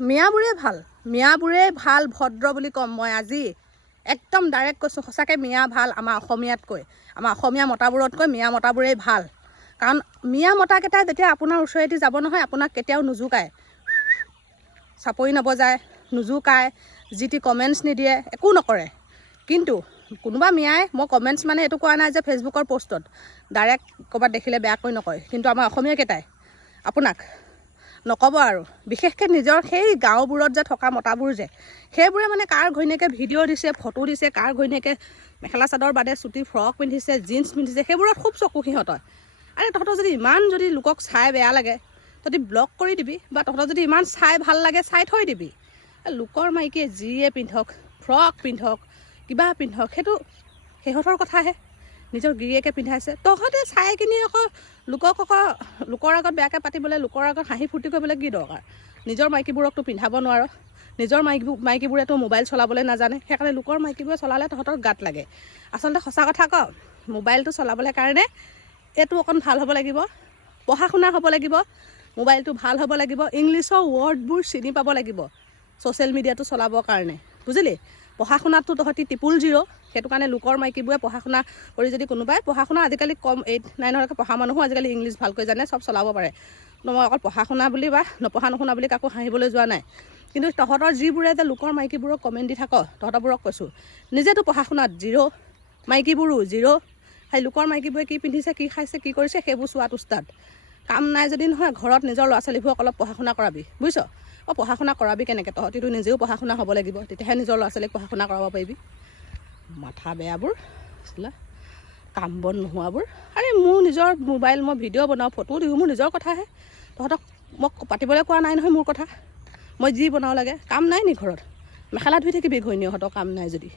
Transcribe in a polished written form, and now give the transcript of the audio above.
মিয়াবোৰে ভাল ভদ্ৰ বুলি ক'ম মই আজি একদম ডাইৰেক্ট কৈছোঁ সঁচাকৈ মিয়া ভাল আমাৰ অসমীয়াতকৈ আমাৰ অসমীয়া মতাবোৰতকৈ মিয়া মতাবোৰেই ভাল কাৰণ মিয়া মতাকেইটাই যেতিয়া আপোনাৰ ওচৰেদি যাব নহয় আপোনাক কেতিয়াও নুজুকায় চাপৰি নবজায় নুজুকায় যি টি কমেণ্টছ নিদিয়ে একো নকৰে কিন্তু কোনোবা মিয়াই মই কমেণ্টছ মানে এইটো কোৱা নাই যে ফেচবুকৰ পষ্টত ডাইৰেক্ট ক'ৰবাত দেখিলে বেয়াকৈ নকয় কিন্তু আমাৰ অসমীয়াকেইটাই আপোনাক নক'ব আৰু বিশেষকৈ নিজৰ সেই গাঁওবোৰত যে থকা মতাবোৰ যে সেইবোৰে মানে কাৰ ঘৈণীয়েকে ভিডিঅ' দিছে ফটো দিছে কাৰ ঘৈণীয়েকে মেখেলা চাদৰ বাদে চুটি ফ্ৰক পিন্ধিছে জিন্স পিন্ধিছে সেইবোৰত খুব চকু সিহঁতৰ আৰে তহঁতৰ যদি ইমান যদি লোকক চাই বেয়া লাগে তহঁতি ব্লক কৰি দিবি বা তহঁতৰ যদি ইমান চাই ভাল লাগে চাই থৈ দিবি লোকৰ মাইকীয়ে যিয়ে পিন্ধক ফ্ৰক পিন্ধক কিবা পিন্ধক সেইটো সিহঁতৰ কথাহে নিজৰ গিৰিয়েকে পিন্ধাইছে তহঁতে চাই কিনি আকৌ লোকৰ আগত বেয়াকৈ পাতিবলৈ লোকৰ আগত হাঁহি ফূৰ্তি কৰিবলৈ কি দৰকাৰ নিজৰ মাইকীবোৰকতো পিন্ধাব নোৱাৰ নিজৰ মাইকীবোৰেতো মোবাইল চলাবলৈ নাজানে সেইকাৰণে লোকৰ মাইকীবোৰে চলালে তহঁতৰ গাত লাগে আচলতে সঁচা কথা ক মোবাইলটো চলাবলৈ কাৰণে এইটো অকণ ভাল হ'ব লাগিব পঢ়া শুনা হ'ব লাগিব মোবাইলটো ভাল হ'ব লাগিব ইংলিছৰ ৱৰ্ডবোৰ চিনি পাব লাগিব ছ'চিয়েল মিডিয়াটো চলাবৰ কাৰণে বুজিলি পঢ়া শুনাততো তহঁতি টিপুল জিৰ' সেইটো কাৰণে লোকৰ মাইকীবোৰে পঢ়া শুনা কৰি যদি কোনোবাই পঢ়া শুনা আজিকালি কম 8, 9লৈকে পঢ়া মানুহো আজিকালি ইংলিছ ভালকৈ জানে চব চলাব পাৰে মই অকল পঢ়া শুনা বুলি বা নপঢ়া নুশুনা বুলি কাকো হাঁহিবলৈ যোৱা নাই কিন্তু তহঁতৰ যিবোৰে যে লোকৰ মাইকীবোৰক কমেণ্ট দি থাক তহঁতৰবোৰক কৈছোঁ নিজেতো পঢ়া শুনাত জিৰ' মাইকীবোৰো জিৰ' সেই লোকৰ মাইকীবোৰে কি পিন্ধিছে কি খাইছে কি কৰিছে সেইবোৰ চোৱাত উস্তাদ কাম নাই যদি নহয় ঘৰত নিজৰ ল'ৰা ছোৱালীবোৰক অলপ পঢ়া শুনা কৰাবি বুজিছ পঢ়া শুনা কৰাবি কেনেকৈ তহঁতিতো নিজেও পঢ়া শুনা হ'ব লাগিব তেতিয়াহে নিজৰ ল'ৰা ছোৱালীক পঢ়া শুনা কৰাব পাৰিবি মাথা বেয়াবোৰ কাম বন নোহোৱাবোৰ আৰে মোৰ নিজৰ মোবাইল মই ভিডিঅ' বনাওঁ ফটো দিওঁ মোৰ নিজৰ কথাহে তহঁতক মোক পাতিবলৈ কোৱা নাই নহয় মোৰ কথা মই যি বনাওঁ লাগে কাম নাই নি ঘৰত মেখেলা ধুই থাকিবি ঘৈণীহঁতৰ কাম নাই যদি